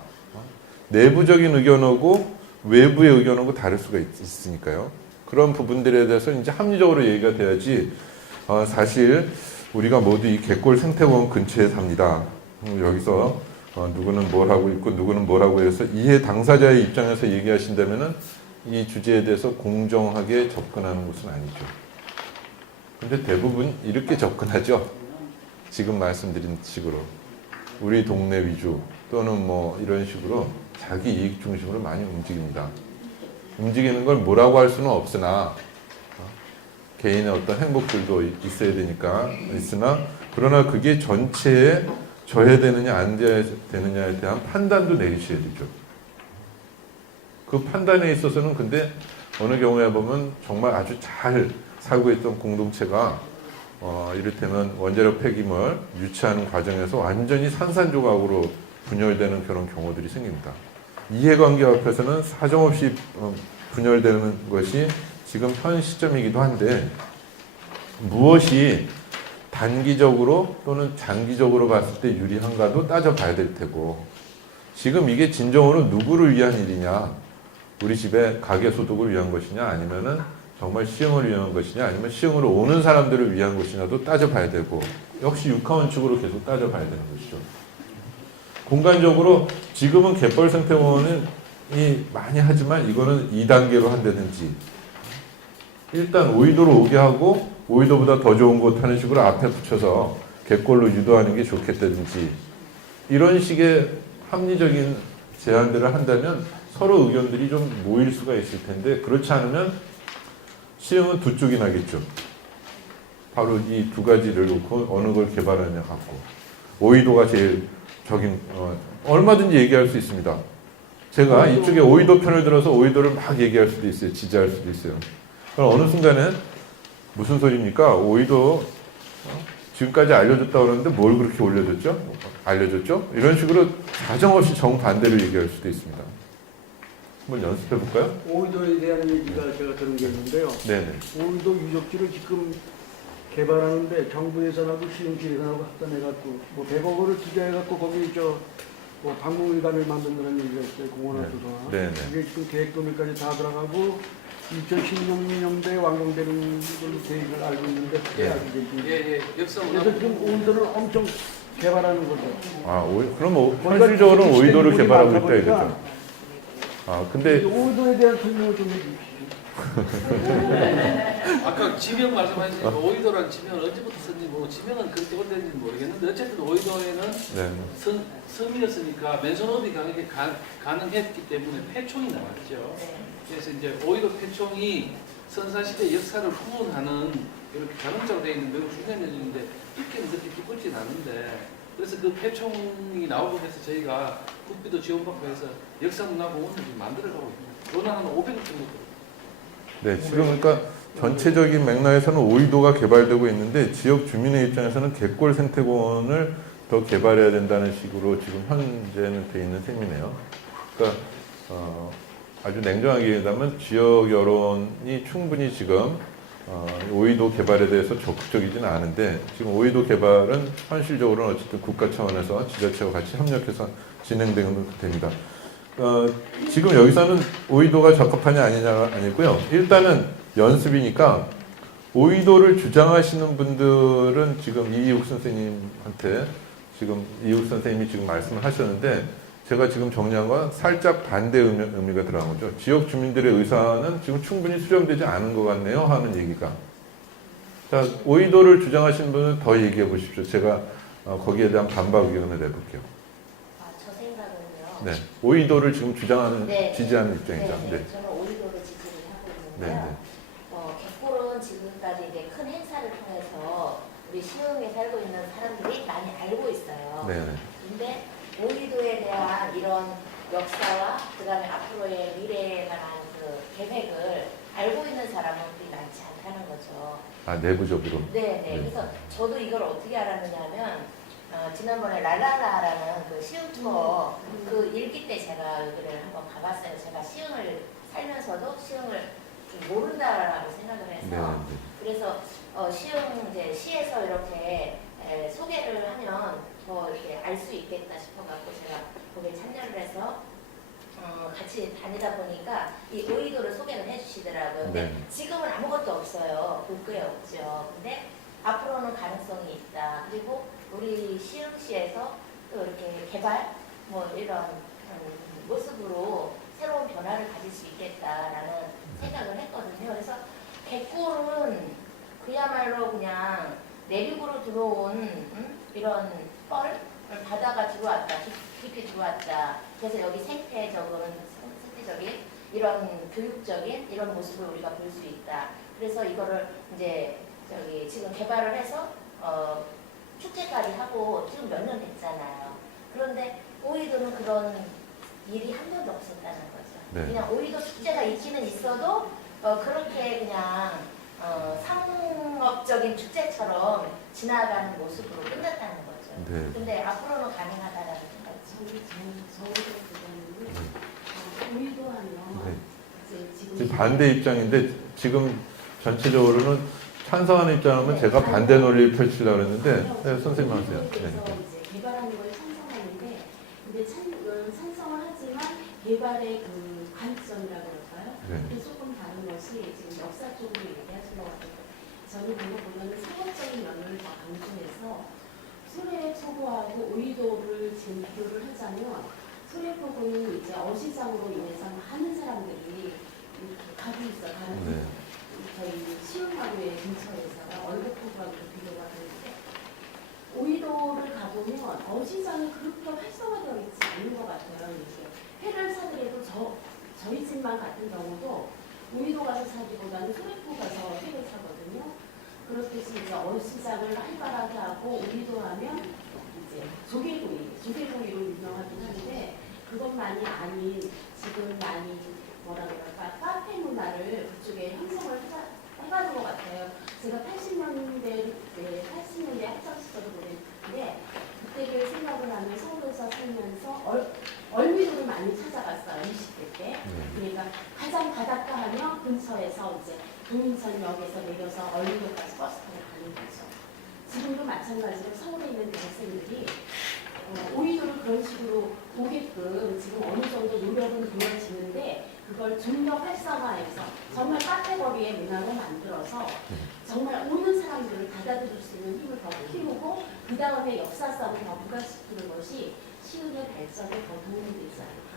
내부적인 의견하고 외부의 의견하고 다를 수가 있으니까요. 그런 부분들에 대해서 이제 합리적으로 얘기가 돼야지 사실 우리가 모두 이 갯골 생태공원 근처에 삽니다. 여기서 누구는 뭘 하고 있고 누구는 뭘 하고 해서 이해 당사자의 입장에서 얘기하신다면은 이 주제에 대해서 공정하게 접근하는 것은 아니죠. 근데 대부분 이렇게 접근하죠. 지금 말씀드린 식으로. 우리 동네 위주 또는 뭐 이런 식으로 자기 이익 중심으로 많이 움직입니다. 움직이는 걸 뭐라고 할 수는 없으나 개인의 어떤 행복들도 있어야 되니까 있으나 그러나 그게 전체에 저해되느냐 안 되느냐에 대한 판단도 내리셔야 되죠. 그 판단에 있어서는 근데 어느 경우에 보면 정말 아주 잘 살고 있던 공동체가 이를테면 원자력 폐기물 유치하는 과정에서 완전히 산산조각으로 분열되는 그런 경우들이 생깁니다. 이해관계 앞에서는 사정없이 분열되는 것이 지금 현 시점이기도 한데 무엇이 단기적으로 또는 장기적으로 봤을 때 유리한가도 따져봐야 될 테고 지금 이게 진정으로 누구를 위한 일이냐 우리 집에 가계소득을 위한 것이냐 아니면은 정말 시흥을 위한 것이냐 아니면 시흥으로 오는 사람들을 위한 것이냐도 따져봐야 되고 역시 육하원칙으로 계속 따져봐야 되는 것이죠. 공간적으로 지금은 갯벌 생태공원이 많이 하지만 이거는 2단계로 한다든지 일단 오이도로 오게 하고 오이도보다 더 좋은 곳 하는 식으로 앞에 붙여서 갯골로 유도하는 게 좋겠다든지 이런 식의 합리적인 제안들을 한다면 서로 의견들이 좀 모일 수가 있을 텐데 그렇지 않으면 시흥은 두 쪽이 나겠죠. 바로 이 두 가지를 놓고 어느 걸 개발하느냐 갖고 오이도가 제일 얼마든지 얘기할 수 있습니다. 제가 이쪽에 오이도 편을 들어서 오이도를 막 얘기할 수도 있어요. 지지할 수도 있어요. 그럼 어느 순간에 무슨 소리입니까? 오이도 지금까지 알려줬다고 그러는데 뭘 그렇게 올려줬죠? 알려줬죠? 이런 식으로 사정없이 정반대로 얘기할 수도 있습니다. 한번 연습해 볼까요? 오이도에 대한 얘기가 제가 들은 게 있는데요. 네네. 오이도 유적지를 지금 개발하는데 정부 예산하고 시흥시 예산하고 합산해갖고 뭐 100억 원을 투자해갖고 거기 뭐 박물관을 만든다는 얘기가 있어요. 공원화 네. 조성화. 네네. 그게 지금 계획금액까지 다 들어가고 2016년도에 완공되는 걸로 계획을 알고 있는데 그게 네. 아직 되지. 예, 역사문화 그래서 지금 오이도를 엄청 개발하는 거죠. 그럼 현실적으로 오이도를 개발하고 있다 보니까 이거죠. 근데 오이도에 대한 설명을 좀 해주시죠. 아까 지명 말씀하신 오이도라는 지명을 언제부터 썼는지 뭐 지명은 그렇게 오래된지 모르겠는데 어쨌든 오이도에는 네. 섬이었으니까 맨손업이 가능했기 때문에 폐총이 나왔죠. 그래서 이제 오이도 폐총이 선사시대 역사를 후원하는 이렇게 자동차로 되어 있는 매우 중요한 여정인데 듣기는 그렇게 기쁘진 않은데 그래서 그 폐총이 나오고 해서 저희가 국비도 지원받고 해서 역사문화공원을 지금 만들어가고 있습니다. 돈은 한 500억 정도. 네, 지금 그러니까 전체적인 맥락에서는 오이도가 개발되고 있는데 지역 주민의 입장에서는 갯골 생태공원을 더 개발해야 된다는 식으로 지금 현재는 돼 있는 셈이네요. 그러니까 아주 냉정하게 얘기하면 지역 여론이 충분히 지금 오이도 개발에 대해서 적극적이지는 않은데 지금 오이도 개발은 현실적으로는 어쨌든 국가 차원에서 지자체와 같이 협력해서 진행되는 됩니다. 지금 여기서는 오이도가 적합하냐 아니냐가 아니고요. 일단은 연습이니까 오이도를 주장하시는 분들은 지금 이익 선생님한테 지금 이익 선생님이 지금 말씀을 하셨는데 제가 지금 정리한 건 살짝 반대 의미가 들어간 거죠. 지역 주민들의 의사는 지금 충분히 수렴되지 않은 것 같네요 하는 얘기가. 자, 오이도를 주장하시는 분은 더 얘기해 보십시오. 제가 거기에 대한 반박 의견을 내볼게요. 저 생각은요. 네, 오이도를 지금 주장하는 네. 지지하는 입장이죠. 네. 저는 오이도를 지지를 하고 네, 있는데요. 네. 갯골은 지금까지 이제 큰 행사를 통해서 우리 시흥에 살고 있는 사람들이 많이 알고 있어요. 네, 네. 근데 오이도에 대한 이런 역사와 그다음에 앞으로의 미래에 관한 그 계획을 알고 있는 사람들이 많지 않다는 거죠. 아, 내부적으로. 네. 네. 그래서 저도 이걸 어떻게 알았느냐면 지난번에 랄랄라라는 그 시흥 투어 그 일기 때 제가 여기를 한번 가봤어요. 제가 시흥을 살면서도 시흥을 좀 모른다라고 생각을 해서 네, 그래서 시흥 이제 시에서 이렇게 소개를 하면 더 이렇게 알 수 있겠다 싶어갖고 제가 거기에 참여를 해서 같이 다니다 보니까 이 오이도를 소개를 해주시더라고요. 근데 네. 지금은 아무것도 없어요. 볼 게 없죠. 근데 앞으로는 가능성이 있다. 그리고 우리 시흥시에서 또 이렇게 개발 뭐 이런 모습으로 새로운 변화를 가질 수 있겠다라는 생각을 했거든요. 그래서 갯골은 그야말로 그냥 내륙으로 들어온 이런 뻘 바다가 들어왔다, 깊이 들어왔다. 그래서 여기 생태적인 이런 교육적인 이런 모습을 우리가 볼 수 있다. 그래서 이거를 이제 지금 개발을 해서 축제까지 하고 지금 몇 년 됐잖아요. 그런데 오이도는 그런 일이 한 번도 없었다는 거죠. 네. 그냥 오이도 축제가 있기는 있어도 그렇게 그냥 상업적인 축제처럼 지나가는 모습으로 끝났다는 거죠. 네. 근데 앞으로는 가능하다라는 생각이 오이도 하면 네. 이제 지금 지금 반대 입장인데 지금 전체적으로는 찬성하는 입장이면 네, 제가 반대 논리를 펼치려고 했는데 아니요, 네, 선생님 하세요. 오이도에 네. 대해서 이제 개발하는 걸 찬성하는데 근데 찬성을 하지만 개발의 그 관점이라고 그럴까요? 네. 그게 조금 다른 것이 지금 역사 쪽으로 얘기하신 것 같아요. 저는 그거 보면 상업적인 면을 더 강조해서 소래포구하고 오이도를 지금 비교를 하자면 소래포구는 이제 어시장으로 인해서 많은 사람들이 이렇게 가고 있어 가는 네. 저희 시흥하루의 근처에서 얼곡포구하고 비교가 되는데 오이도를 가보면 어시장이 그렇게 활성화되어 있지 않은 것 같아요. 이제 회를 사더라도 저희 집만 같은 경우도 오이도 가서 사기보다는 소래포 가서 회를 사거든요. 그렇듯이 이제 어시장을 활발하게 하고 오이도 하면 이제 조개구이로 유명하긴 한데 그것만이 아닌 지금 많이 뭐라 그럴까 카페 문화를 그쪽에 형성을 해가는 것 같아요. 제가 80년대 학창 시절을 보냈는데 그때를 생각을 하면 서울에서 살면서 얼미도를 많이 찾아갔어요. 20대 때. 그러니까 가장 바닷가 하면 근처에서 이제 동인천역에서 내려서 얼미도까지 버스 타고 가는 거죠. 지금도 마찬가지로 서울에 있는 대학생들이 오이도를 그런 식으로 오게끔 지금 어느 정도 노력은 되어지는데 그걸 좀 더 활성화해서 정말 카페 거리의 문화로 만들어서 정말 오는 사람들을 받아들일 수 있는 힘을 더 키우고 그 다음에 역사성을 더 부각시키는 것이 시흥의 발전에 더 도움이 되지 않을까.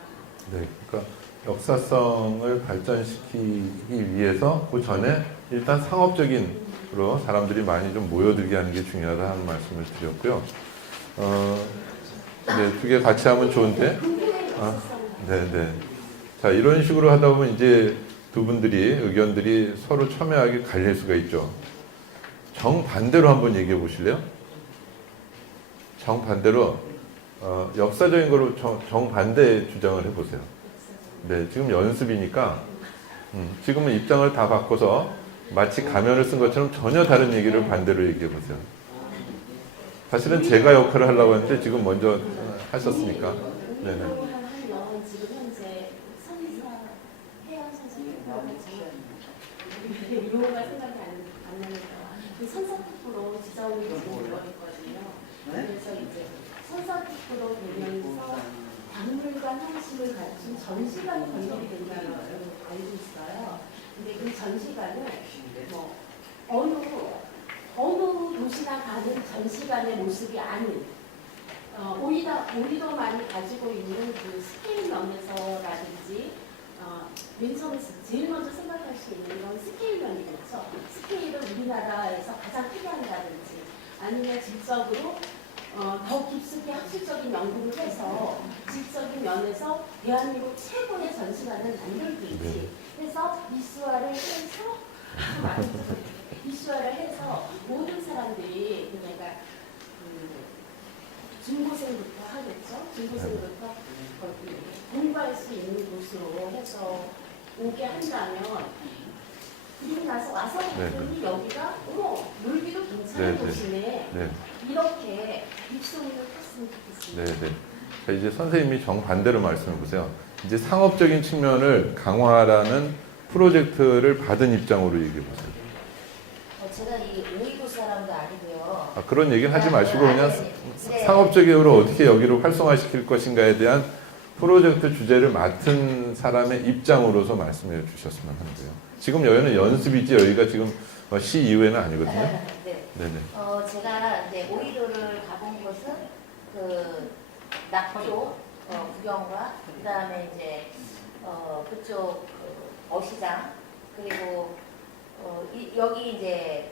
네, 그러니까 역사성을 발전시키기 위해서 그 전에 일단 상업적인으로 사람들이 많이 좀 모여들게 하는 게 중요하다는 말씀을 드렸고요. 네, 두 개 같이 하면 좋은데. 네. 자, 이런 식으로 하다 보면 이제 두 분들이 의견들이 서로 첨예하게 갈릴 수가 있죠. 정반대로 한번 얘기해 보실래요? 정반대로 역사적인 거로 정반대 주장을 해보세요. 네, 지금 연습이니까 지금은 입장을 다 바꿔서 마치 가면을 쓴 것처럼 전혀 다른 얘기를 반대로 얘기해 보세요. 사실은 제가 역할을 하려고 했는데 지금 먼저 하셨으니까. 네네. 하면 지금 현재 선사 해양 선생님과 미호가 생각이 안 나니까 그 선사특구로 지정이 되어있거든요. 그래서 이제 선사특구로 되면서 박물관 형식을 갖춘 전시관이 건립이 된다는 걸 알고 있어요. 근데 그 전시관을 뭐 어느 도시나 가는 전시관의 모습이 아닌 오히려만이 가지고 있는 그 스케일 면에서라든지 맨 처음에 제일 먼저 생각할 수 있는 건 스케일 면이겠죠. 스케일을 우리나라에서 가장 크게 한다든지 아니면 질적으로 더 깊숙이 학술적인 연구를 해서 질적인 면에서 대한민국 최고의 전시관을 만들기지. 그래서 이슈화를 해서 모든 사람들이 그러니까 중고생부터 하겠죠. 중고생부터 공부할 수 있는 곳으로 해서 오게 한다면 그리고 나서 와서 봤더니 여기가 놀기도 괜찮은 곳이네. 이렇게 입소문을 탔으면 좋겠습니다. 자, 이제 선생님이 정반대로 말씀해 보세요. 이제 상업적인 측면을 강화하라는 프로젝트를 받은 입장으로 얘기해 보세요. 제가 이 오이도 사람도 아니고요. 그런 얘기는 하지 마시고 그냥 네. 상업적으로 어떻게 여기를 활성화시킬 것인가에 대한 프로젝트 주제를 맡은 사람의 입장으로서 말씀해 주셨으면 하는 거예요. 지금 여기는 연습이지 여기가 지금 시 이후에는 아니거든요. 네. 네네. 제가 이제 오이도를 가본 곳은 그 낙조 구경과 그다음에 이제 그쪽 어시장 그리고 여기 이제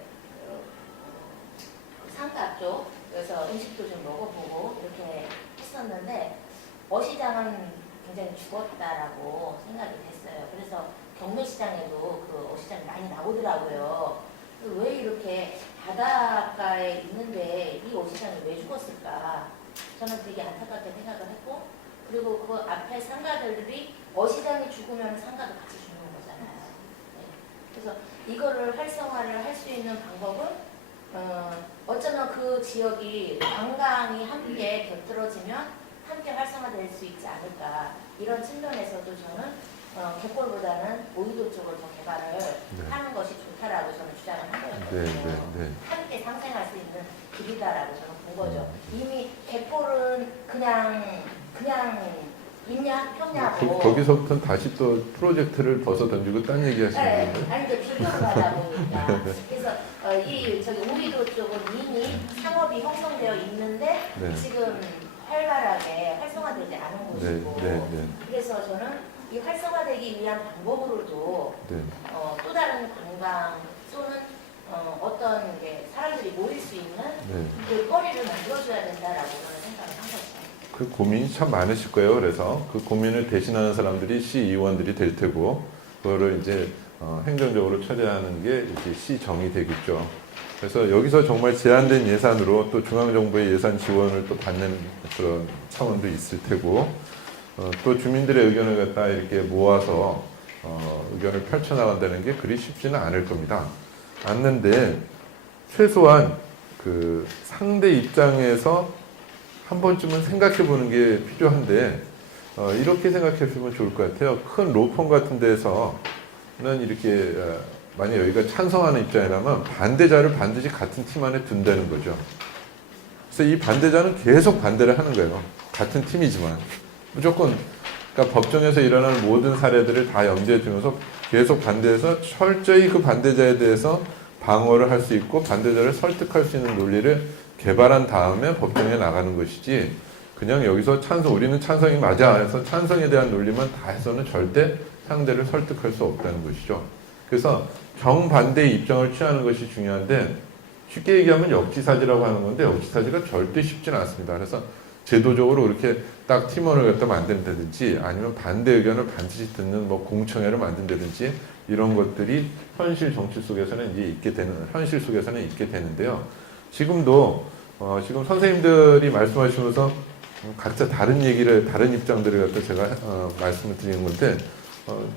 상가 쪽에서 음식도 좀 먹어보고 이렇게 했었는데 어시장은 굉장히 죽었다라고 생각이 됐어요. 그래서 경매시장에도 그 어시장이 많이 나오더라고요. 왜 이렇게 바닷가에 있는데 이 어시장이 왜 죽었을까? 저는 되게 안타깝게 생각을 했고 그리고 그 앞에 상가들이 어시장이 죽으면 상가도 같이 죽는 거잖아요. 네. 그래서 이거를 활성화를 할 수 있는 방법은 어쩌면 그 지역이 관광이 함께 곁들어지면 함께 활성화될 수 있지 않을까 이런 측면에서도 저는 갯벌보다는 오이도 쪽을 더 개발을 하는 것이 좋다라고 저는 주장을 한 거였거든요. 함께 상생할 수 있는 길이다라고 저는 본 거죠. 이미 갯벌은 그냥 있냐 평냐고. 거기서부터 다시 또 프로젝트를 벗어 던지고 딴 얘기 하시는 네, 거예요. 아니 이제 비교를 하다 보니까 그래서 저기 오이도 쪽은 이미 상업이 형성되어 있는데 지금 활발하게 활성화되지 않은 곳이고 그래서 저는 이 활성화되기 위한 방법으로도 또 다른 관광 또는 어떤 게 사람들이 모일 수 있는 그 거리를 만들어줘야 된다라고 저는 생각을 한 거죠. 그 고민이 참 많으실 거예요. 그래서 그 고민을 대신하는 사람들이 시의원들이 될 테고 그거를 이제 행정적으로 처리하는 게 이제 시정이 되겠죠. 그래서 여기서 정말 제한된 예산으로 또 중앙정부의 예산 지원을 또 받는 그런 차원도 있을 테고 또 주민들의 의견을 갖다 이렇게 모아서 의견을 펼쳐나간다는 게 그리 쉽지는 않을 겁니다. 않는데 최소한 그 상대 입장에서 한 번쯤은 생각해 보는 게 필요한데 이렇게 생각해 보면 좋을 것 같아요. 큰 로펌 같은 데서는 이렇게 만약 여기가 찬성하는 입장이라면 반대자를 반드시 같은 팀 안에 둔다는 거죠. 그래서 이 반대자는 계속 반대를 하는 거예요. 같은 팀이지만 무조건 그러니까 법정에서 일어나는 모든 사례들을 다 염두에 두면서 계속 반대해서 철저히 그 반대자에 대해서 방어를 할 수 있고 반대자를 설득할 수 있는 논리를 개발한 다음에 법정에 나가는 것이지 그냥 여기서 우리는 찬성이 맞아 해서 찬성에 대한 논리만 다 해서는 절대 상대를 설득할 수 없다는 것이죠. 그래서 정반대의 입장을 취하는 것이 중요한데 쉽게 얘기하면 역지사지라고 하는 건데 역지사지가 절대 쉽지는 않습니다. 그래서 제도적으로 그렇게 딱 팀원을 갖다 만든다든지 아니면 반대 의견을 반드시 듣는 공청회를 만든다든지 이런 것들이 현실 정치 속에서는 이제 현실 속에서는 있게 되는데요. 지금도 지금 선생님들이 말씀하시면서 각자 다른 입장들을 갖다 제가 말씀을 드리는 건데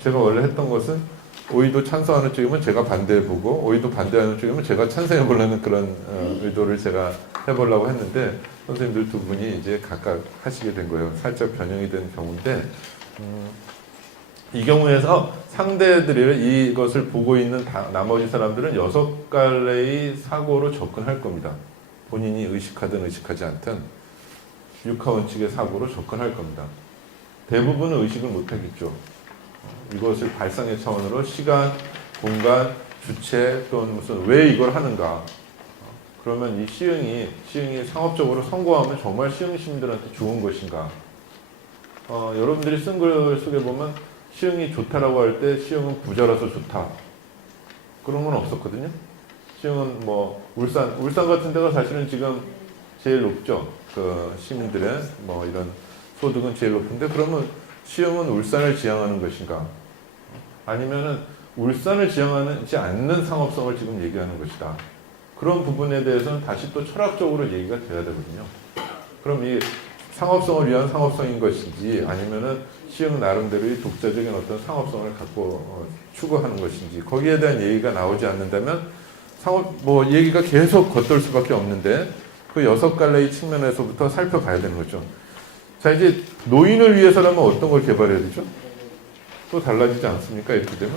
제가 원래 했던 것은 오이도 찬성하는 쪽이면 제가 반대해보고 오이도 반대하는 쪽이면 제가 찬성해보려는 그런 의도를 제가 해보려고 했는데 선생님들 두 분이 이제 각각 하시게 된 거예요. 살짝 변형이 된 경우인데 이 경우에서 상대들이 이것을 보고 있는 나머지 사람들은 6갈래의 사고로 접근할 겁니다. 본인이 의식하든 의식하지 않든 육하원칙의 사고로 접근할 겁니다. 대부분은 의식을 못하겠죠. 이것을 발상의 차원으로 시간, 공간, 주체 또는 무슨 왜 이걸 하는가. 그러면 이 시흥이 상업적으로 성공하면 정말 시흥 시민들한테 좋은 것인가. 여러분들이 쓴 글 속에 보면 시흥이 좋다라고 할 때 시흥은 부자라서 좋다. 그런 건 없었거든요. 시흥은 울산 같은 데가 사실은 지금 제일 높죠. 그 시민들의 뭐 이런 소득은 제일 높은데 그러면 시흥은 울산을 지향하는 것인가? 아니면은 울산을 지향하지 않는 상업성을 지금 얘기하는 것이다. 그런 부분에 대해서는 다시 또 철학적으로 얘기가 돼야 되거든요. 그럼 이 상업성을 위한 상업성인 것인지 아니면은 시흥 나름대로의 독자적인 어떤 상업성을 갖고 추구하는 것인지 거기에 대한 얘기가 나오지 않는다면 상업 뭐 얘기가 계속 겉돌 수밖에 없는데 그 6갈래의 측면에서부터 살펴봐야 되는 거죠. 자 이제 노인을 위해서라면 어떤 걸 개발해야 되죠? 또 달라지지 않습니까? 이렇게 되면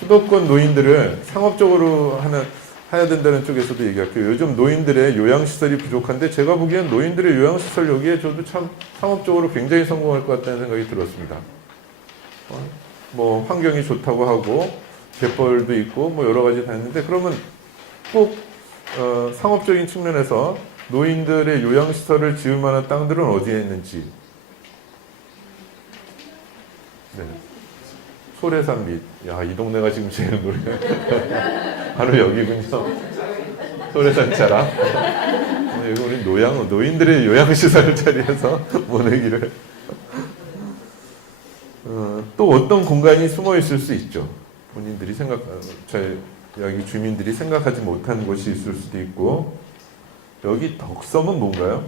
수도권 노인들을 상업적으로 해야 된다는 쪽에서도 얘기할게요. 요즘 노인들의 요양시설이 부족한데 제가 보기엔 노인들의 요양시설 여기에 저도 참 상업적으로 굉장히 성공할 것 같다는 생각이 들었습니다. 뭐 환경이 좋다고 하고 갯벌도 있고 뭐 여러 가지 다 있는데 그러면 꼭 상업적인 측면에서 노인들의 요양시설을 지을 만한 땅들은 어디에 있는지. 네. 소래산 밑. 야, 이 동네가 지금 제일 노래. 바로 여기군요. 소래산 자락. 여기 우리 노인들의 요양시설 자리에서 모내기를. 또 어떤 공간이 숨어 있을 수 있죠. 본인들이 여기 주민들이 생각하지 못한 곳이 있을 수도 있고. 여기 덕섬은 뭔가요?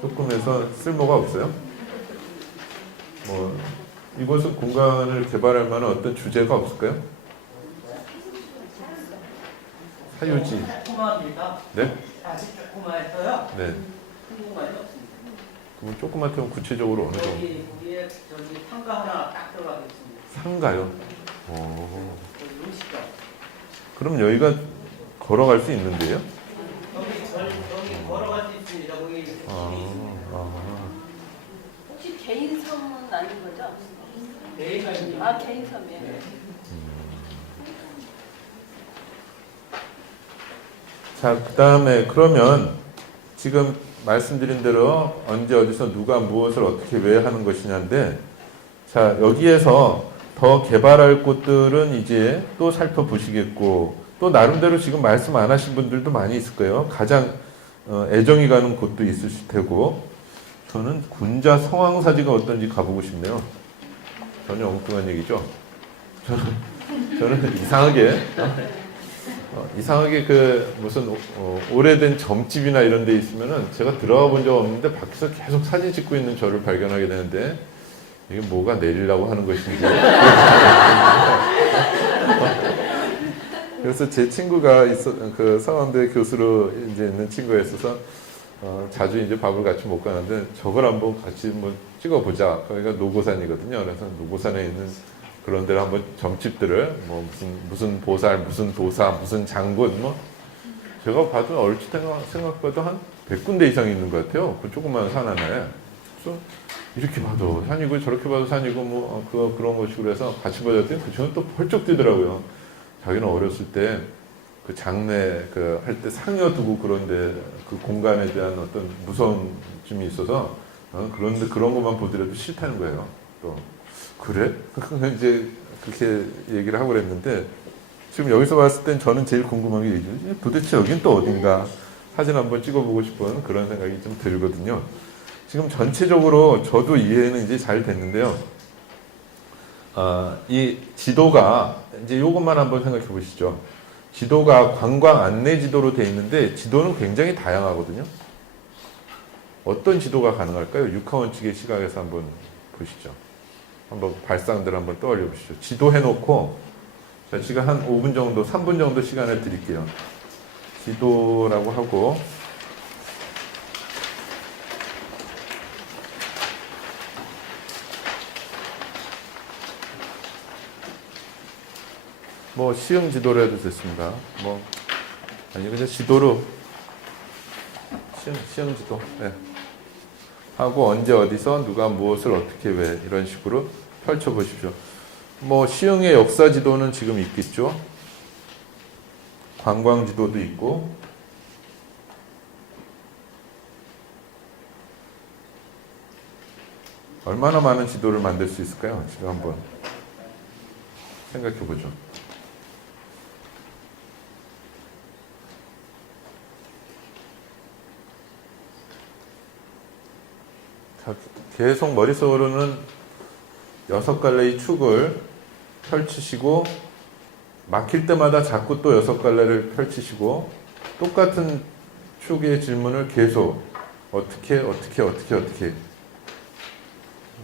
조금 해서 쓸모가 없어요? 뭐 이곳은 공간을 개발할 만한 어떤 주제가 없을까요? 사유지. 조그마합니다. 네? 아주 조그마해서요. 네. 큰 공간이 없습니다. 그럼 조그맣다면 구체적으로 어느 정도? 여기 위에 상가 하나 딱 들어가겠습니다. 상가요? 여기 음식점. 그럼 여기가 걸어갈 수 있는데요? 여기 걸어갈 수 있습니다. 거기 혹시 개인 섬은 아닌 거죠? 내가 있는. 아, 개인 섬이에요. 네. 자, 그 다음에 그러면 지금 말씀드린 대로 언제 어디서 누가 무엇을 어떻게 왜 하는 것이냐인데 자, 여기에서 더 개발할 곳들은 이제 또 살펴보시겠고 또 나름대로 지금 말씀 안 하신 분들도 많이 있을 거예요. 가장 애정이 가는 곳도 있으실 테고 저는 군자 성황사지가 어떤지 가보고 싶네요. 전혀 엉뚱한 얘기죠. 저는 이상하게 그 무슨 오래된 점집이나 이런 데 있으면은 제가 들어가 본 적 없는데 밖에서 계속 사진 찍고 있는 저를 발견하게 되는데 이게 뭐가 내리려고 하는 것인지. 그래서 제 친구가 그 서강대 교수로 이제 있는 친구가 있어서 자주 이제 밥을 같이 못 가는데 저걸 한번 같이 뭐 찍어보자. 거기가 노고산이거든요. 그래서 노고산에 있는 그런 데를 한번 점집들을 뭐 무슨 보살, 무슨 도사, 무슨 장군 뭐 제가 봐도 얼핏 생각봐도 한 100군데 이상 있는 것 같아요. 그 조그만 산 하나에. 그래서 이렇게 봐도 산이고 저렇게 봐도 산이고 뭐 그런 것이고 그래서 같이 보자더니 그 친구는 또 펄쩍 뛰더라고요. 자기는 어렸을 때 그 장례 그 할 때 상여 두고 그런데 그 공간에 대한 어떤 무서움이 있어서 그런데 그런 것만 보더라도 싫다는 거예요. 또 그래? 이제 그렇게 얘기를 하고 그랬는데 지금 여기서 봤을 땐 저는 제일 궁금한 게 도대체 여긴 또 어딘가 사진 한번 찍어보고 싶은 그런 생각이 좀 들거든요. 지금 전체적으로 저도 이해는 이제 잘 됐는데요. 이 지도가 이제 이것만 한번 생각해 보시죠. 지도가 관광 안내 지도로 되어 있는데 지도는 굉장히 다양하거든요. 어떤 지도가 가능할까요? 육하원칙의 시각에서 한번 보시죠. 한번 발상들 한번 떠올려 보시죠. 지도 해놓고 자, 지금 한 5분 정도, 3분 정도 시간을 드릴게요. 지도라고 하고 뭐 시흥 지도로 해도 됐습니다. 뭐 아니 그냥 지도로 시흥 지도 네. 하고 언제 어디서 누가 무엇을 어떻게 왜 이런 식으로 펼쳐 보십시오. 뭐 시흥의 역사 지도는 지금 있겠죠. 관광 지도도 있고 얼마나 많은 지도를 만들 수 있을까요? 지금 한번 생각해 보죠. 자, 계속 머릿속으로는 6갈래의 축을 펼치시고 막힐 때마다 자꾸 또 6갈래를 펼치시고 똑같은 축의 질문을 계속 어떻게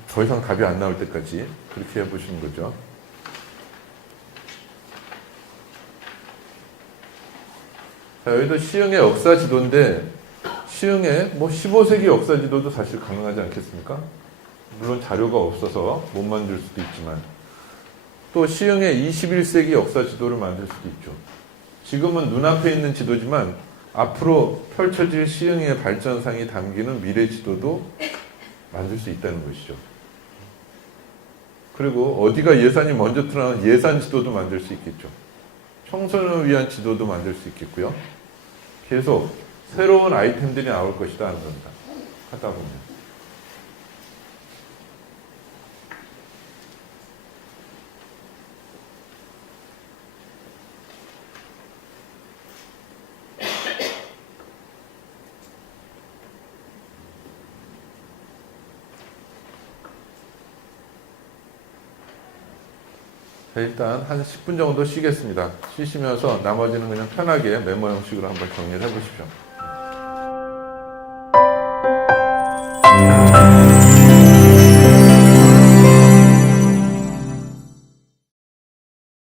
더 이상 답이 안 나올 때까지 그렇게 해보시는 거죠. 자, 여기도 시흥의 역사 지도인데 시흥의 뭐 15세기 역사 지도도 사실 가능하지 않겠습니까? 물론 자료가 없어서 못 만들 수도 있지만 또 시흥의 21세기 역사 지도를 만들 수도 있죠. 지금은 눈앞에 있는 지도지만 앞으로 펼쳐질 시흥의 발전상이 담기는 미래 지도도 만들 수 있다는 것이죠. 그리고 어디가 예산이 먼저 들어가는 예산 지도도 만들 수 있겠죠. 청소년을 위한 지도도 만들 수 있겠고요. 계속 새로운 아이템들이 나올 것이다 하는 겁니다. 하다 보면. 자, 일단 한 10분 정도 쉬겠습니다. 쉬시면서 나머지는 그냥 편하게 메모 형식으로 한번 정리를 해보십시오.